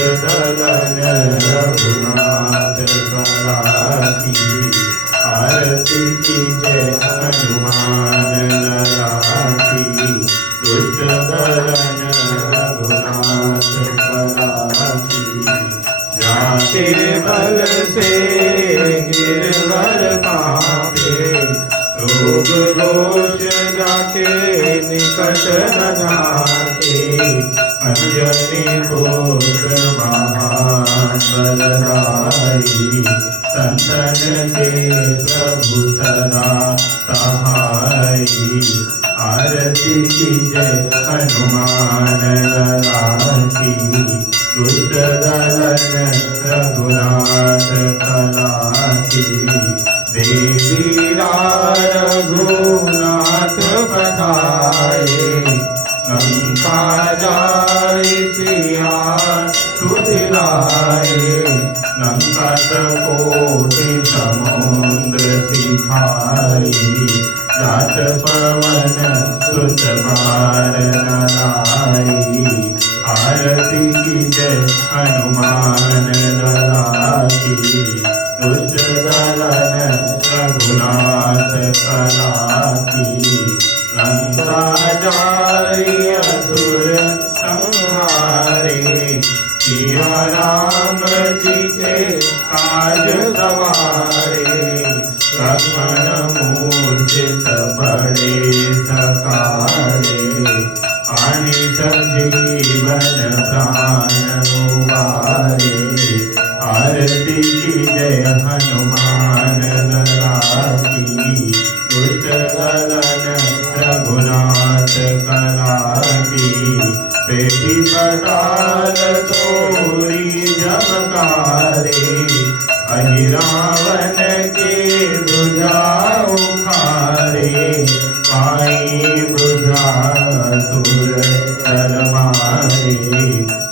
दलन रघुनाथ कला की। आरती कीजय हनुमान लला की। दुष्ट दलन रघुनाथ कला की। जाके बल से गिरवर कांपे। रोग दोष जाके निकट न जाते। अंजनी पुत्र महाबलदाई। संतन के प्रभु सदा सहाई। आरती कीजय हनुमान लला की। दुष्ट दलन रघुनाथ कला की। देवीरा रघुनाथ बताए। लंका जाए सिया सुधिलाए। लंका कोटि समुद्र सिखाई। जात पवन सुत बार नलाई। आरती कीजय हनुमान लला की। दुष्ट दलन रघुनाथ कला की। लंका जाई असुर संहारे। सिया राम जी के काज सवारे। लक्ष्मण मूर्छित पड़े सकारे। आनि संजीवन प्राण उबारे। आरती कीजय हनुमान लला की। दुष्ट दलन रघुनाथ कला की। पेटी पताल तोरी जमकारे। अहि रावण के भुजा उखारे। पाई भुजा सुर तरमारे।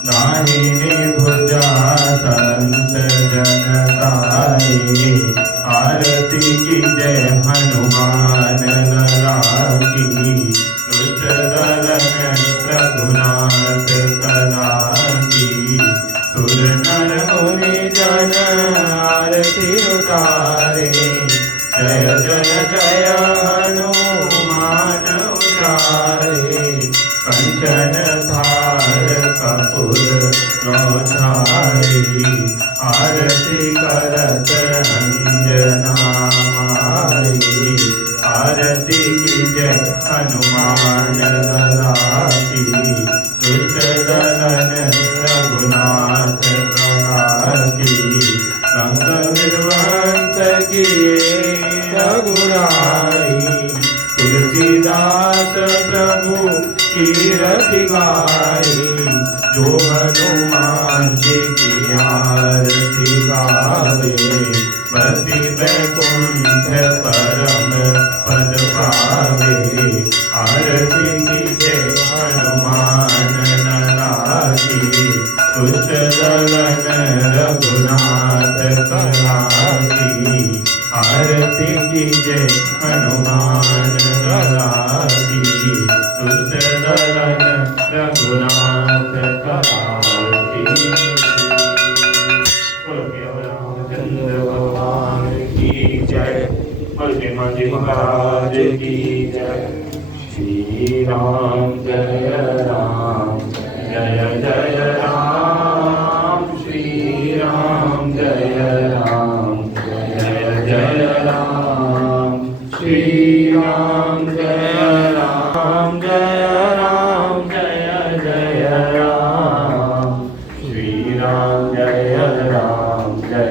दाहिनी भुजा संत जन तारे। आरती कीजय हनुमान लला की। दुष्ट दलन रघुनाथ कला की। सुर नर मुनि जन आरती उतारे। जय जय जय हनुमान उचारे। कंचन थार कपूर नौछारे। आरती करत अंजना मारे। आरती कीजय हनुमान लला की। दुष्ट दलन रघुनाथ कला की। रंग विध्वंस किए रघुराई। तुलसीदास प्रभु कीरति गाई। जो हनुमान जी की आरती गावे। बसी वैकुंठ परम पद पावे। आरती कीजय हनुमान लला की। दुष्ट दलन रघुनाथ कला की। आरती कीजय हनुमान लला की। दुष्ट दलन रघुनाथ कला की। चंद्र भगवान की जय। हनुमान जी महाराज की जय। श्री राम जय राम।